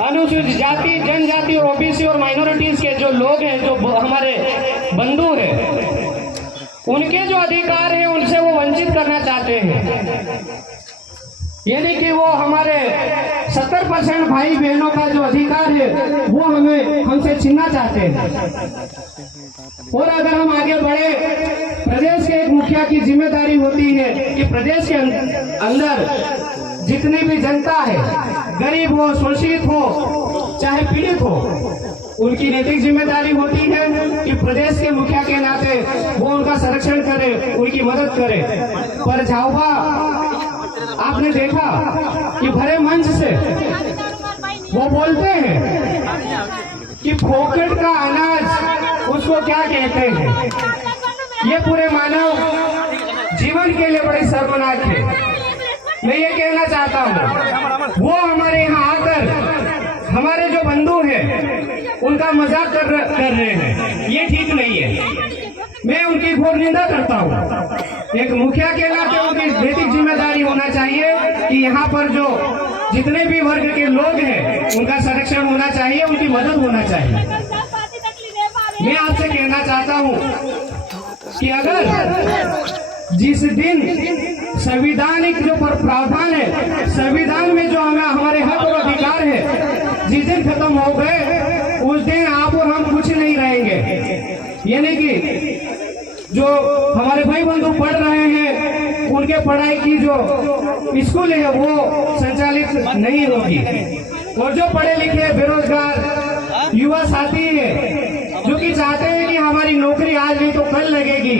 अनुसूचित जाति, जनजाति और ओबीसी और माइनॉरिटीज के जो लोग हैं, जो हमारे बंधु हैं, उनके जो अधिकार है उनसे वो वंचित करना चाहते हैं। यानी कि वो हमारे 70% भाई बहनों का जो अधिकार है वो हमसे छीनना चाहते हैं। और अगर हम आगे बढ़े, प्रदेश के एक मुखिया की जिम्मेदारी होती है कि प्रदेश के अंदर जितनी भी जनता है, गरीब हो, शोषित हो, चाहे पीड़ित हो, उनकी नैतिक जिम्मेदारी होती है कि प्रदेश के मुखिया के नाते वो उनका संरक्षण करे, उनकी मदद करे। पर झाबुआ आपने देखा कि भरे मंच से वो बोलते हैं कि फोकट का अनाज उसको क्या कहते हैं। ये पूरे मानव जीवन के लिए बड़ी शर्मनाक है। मैं ये कहना चाहता हूँ, वो हमारे यहाँ आकर हमारे जो बंधु हैं उनका मजाक कर रहे हैं, ये ठीक नहीं है। मैं उनकी घोर निंदा करता हूँ। एक मुखिया के नाते उनकी नैतिक जिम्मेदारी होना चाहिए कि यहाँ पर जो जितने भी वर्ग के लोग हैं उनका संरक्षण होना चाहिए, उनकी मदद होना चाहिए। मैं आपसे कहना चाहता हूँ कि अगर जिस दिन संविधानिक जो प्रावधान है, संविधान में जो हमारे हक और अधिकार है, जिस दिन खत्म हो गए उस दिन आप और हम कुछ नहीं रहेंगे। यानी कि जो हमारे भाई बंधु पढ़ रहे हैं उनके पढ़ाई की जो स्कूल है वो संचालित नहीं होगी, और जो पढ़े लिखे बेरोजगार युवा साथी है जो कि चाहते हैं कि हमारी नौकरी आज नहीं तो कल लगेगी,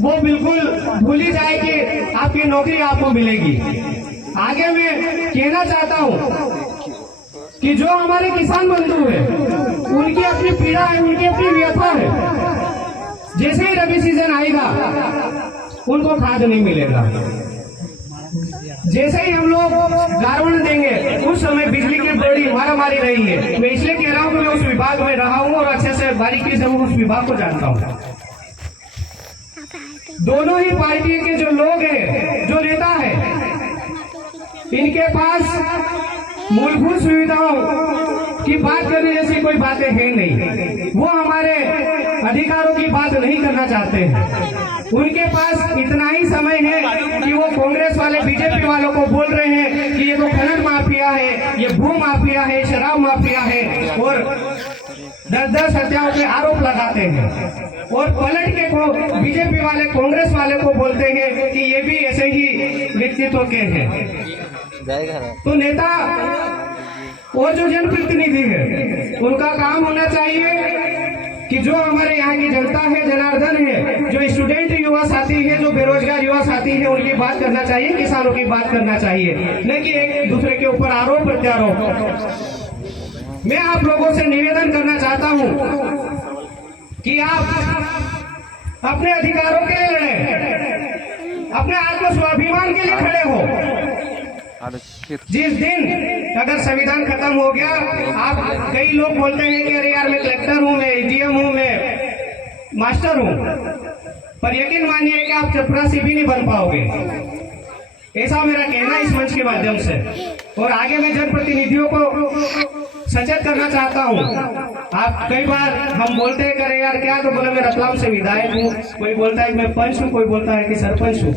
वो बिल्कुल भूल ही जाए कि आपकी नौकरी आपको मिलेगी। आगे मैं कहना चाहता हूँ कि जो हमारे किसान बंधु है उनकी अपनी पीड़ा है, उनकी अपनी व्यथा है। जैसे ही रबी सीजन आएगा उनको खाद नहीं मिलेगा। जैसे ही हम लोग गारवण देंगे उस समय बिजली की बड़ी मारामारी रही है। मैं इसलिए कह रहा हूँ कि मैं उस विभाग में रहा हूँ और अच्छे से बारीकी से उस विभाग को जानता हूँ। दोनों ही पार्टी के जो लोग हैं, जो नेता है, इनके पास मूलभूत सुविधाओं की बात करने जैसी कोई बातें है नहीं। वो हमारे अधिकारों की बात नहीं करना चाहते हैं। उनके पास इतना ही समय है कि वो कांग्रेस वाले, बीजेपी वालों को बोल रहे हैं कि ये तो खनन माफिया है, ये भू माफिया है, शराब माफिया है, और 10-10 हत्याओं के आरोप लगाते हैं। और पलट के बीजेपी वाले, कांग्रेस वाले को बोलते हैं कि ये भी ऐसे ही व्यक्तित्व के हैं। तो नेता और जो जनप्रतिनिधि है उनका काम होना चाहिए कि जो हमारे यहाँ की जनता है, जनार्दन है, जो स्टूडेंट युवा साथी है, जो बेरोजगार युवा साथी है, उनकी बात करना चाहिए, किसानों की बात करना चाहिए, न कि एक दूसरे के ऊपर आरोप प्रत्यारोप। मैं आप लोगों से निवेदन करना चाहता हूँ कि आप अपने अधिकारों के लिए लड़े, अपने आत्म स्वाभिमान के लिए खड़े हो। जिस दिन अगर संविधान खत्म हो गया, आप कई लोग बोलते हैं कि अरे यार मैं कलेक्टर हूँ, मैं एडीएम हूँ, मैं मास्टर हूँ, पर यकीन मानिए कि आप चपरासी भी नहीं बन पाओगे। ऐसा मेरा कहना इस मंच के माध्यम से। और आगे मैं जनप्रतिनिधियों को सचेत करना चाहता हूँ। आप कई बार हम बोलते हैं करे यार क्या, तो बोले मैं रतलाम से विधायक हूँ, कोई बोलता है मैं पंच हूँ, कोई बोलता है कि सरपंच हूँ।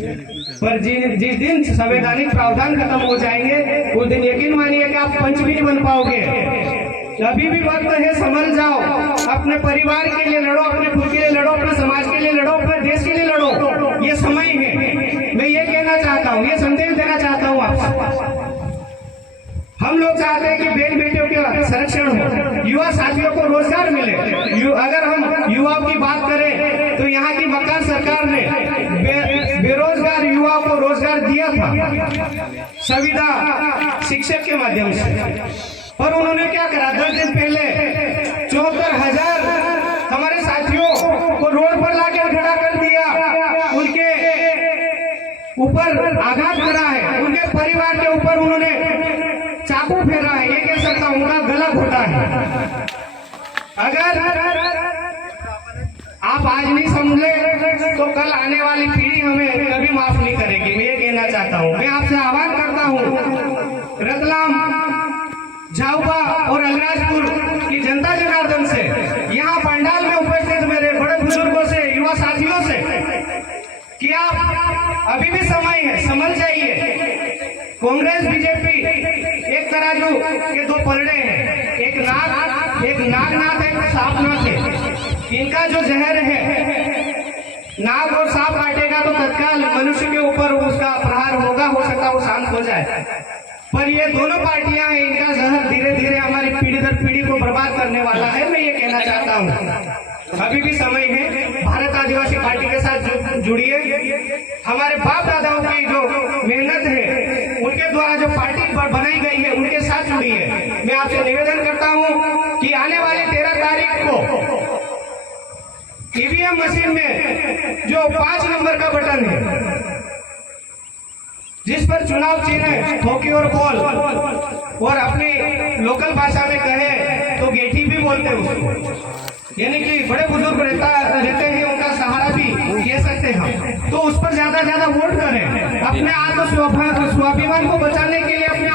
पर जिस दिन संवैधानिक प्रावधान खत्म हो जाएंगे उस दिन यकीन मानिए कि आप पंच भी नहीं बन पाओगे। अभी भी वक्त है, समझ जाओ, अपने परिवार के लिए लड़ो, अपने खुद के लिए लड़ो, अपने समाज के लिए लड़ो, अपने देश के लिए लड़ो। ये समय है। मैं ये कहना चाहता हूँ, ये संदेश देना चाहता हूँ आपको। हम लोग चाहते हैं कि बेटी बेटियों का संरक्षण हो, युवा साथियों को रोजगार मिले। अगर हम युवाओं की बात करें तो यहाँ की मकान सरकार ने बेरोजगार युवाओं को रोजगार दिया था संविदा शिक्षक के माध्यम से। और उन्होंने क्या करा, 10 दिन पहले 74,000 हमारे साथियों को रोड पर लाकर खड़ा कर दिया, उनके ऊपर आघात करा है, उनके परिवार के ऊपर उन्होंने चाकू फेरा है। ये कह सकता हूँ उनका गला घोटा है। अगर आप आज नहीं समझे तो कल आने वाली पीढ़ी हमें कभी माफ नहीं करेगी। मैं ये कहना चाहता हूँ। मैं आपसे आह्वान करता हूँ, रतलाम अभी भी समय है, समझ जाइए। कांग्रेस बीजेपी एक तराजू के दो पलड़े हैं, एक नागनाथ है, एक सांपनाथ है। इनका जो जहर है, नाग और सांप काटेगा तो तत्काल मनुष्य के ऊपर उसका प्रहार होगा, हो सकता है वो शांत हो जाए। पर ये दोनों पार्टियां हैं, इनका जहर धीरे धीरे हमारी पीढ़ी दर पीढ़ी को बर्बाद करने वाला है। मैं ये कहना चाहता हूँ अभी भी समय है, भारत आदिवासी पार्टी के साथ जुड़िए। हमारे बाप दादाओं की जो मेहनत है, उनके द्वारा जो पार्टी बनाई गई है, उनके साथ जुड़िए। मैं आपसे निवेदन करता हूँ कि आने वाले 13 तारीख को ईवीएम मशीन में जो 5 नंबर का बटन है, जिस पर चुनाव चिन्ह है हॉकी और बॉल, और अपनी लोकल भाषा में कहे तो गेठी भी बोलते हैं उसको, यानी कि बड़े बुजुर्ग रहते हैं, उनका सहारा भी कह सकते हैं। तो उस पर ज्यादा वोट करें, अपने आत्म स्वाभिमान को बचाने के लिए, अपने